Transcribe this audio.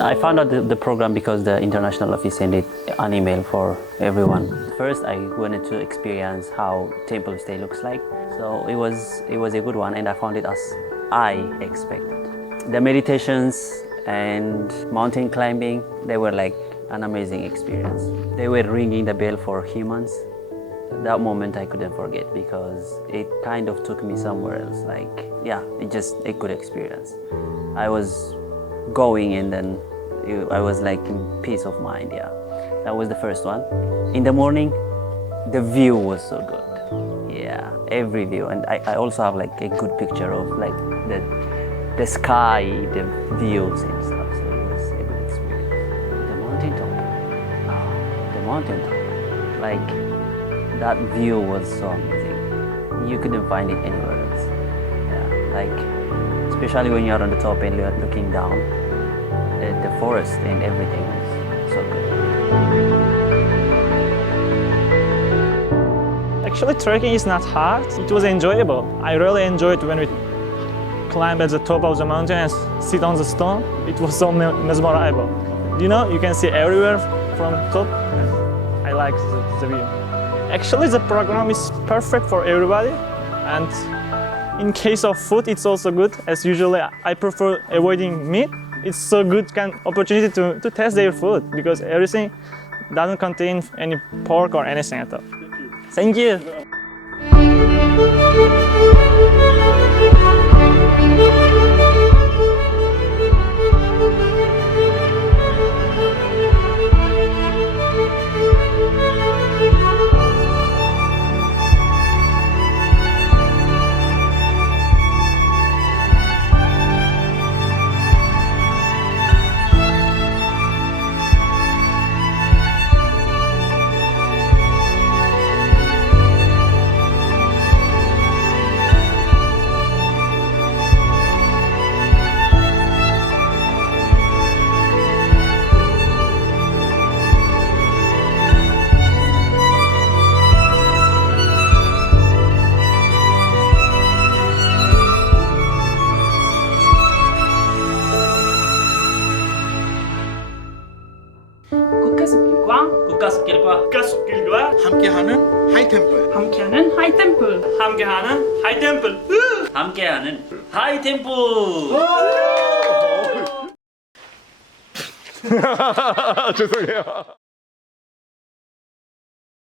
I found out the program because the international office sent it an email for everyone. First, I wanted to experience how temple stay looks like. So it was a good one, and I found it as I expected. The meditations and mountain climbing, they were like an amazing experience. They were ringing the bell for humans. That moment I couldn't forget because it kind of took me somewhere else. Like, yeah, it just a good experience. I was going and then I was like in peace of mind. Yeah, that was the first one. In the morning, the view was so good. Yeah, every view, and I also have like a good picture of like the sky, the views and stuff. So it was a good experience. The mountain top, the mountain top, like that view was so amazing. You couldn't find it anywhere else. Yeah, like especially when you're on the top and you're looking down, the forest and everything was so good. Actually, trekking is not hard. It was enjoyable. I really enjoyed when we climbed at the top of the mountain and sit on the stone. It was so mesmerizing. You know, you can see everywhere from top. I like the view. Actually, the program is perfect for everybody. And in case of food, it's also good. As usually, I prefer avoiding meat. It's so good opportunity to test their food because everything doesn't contain any pork or anything at all. Thank you. 국가숲길과 함께하는 하이템플. 함께하는 하이템플. 함께하는 하이템플. 함께하는 하이템포. 죄송해요.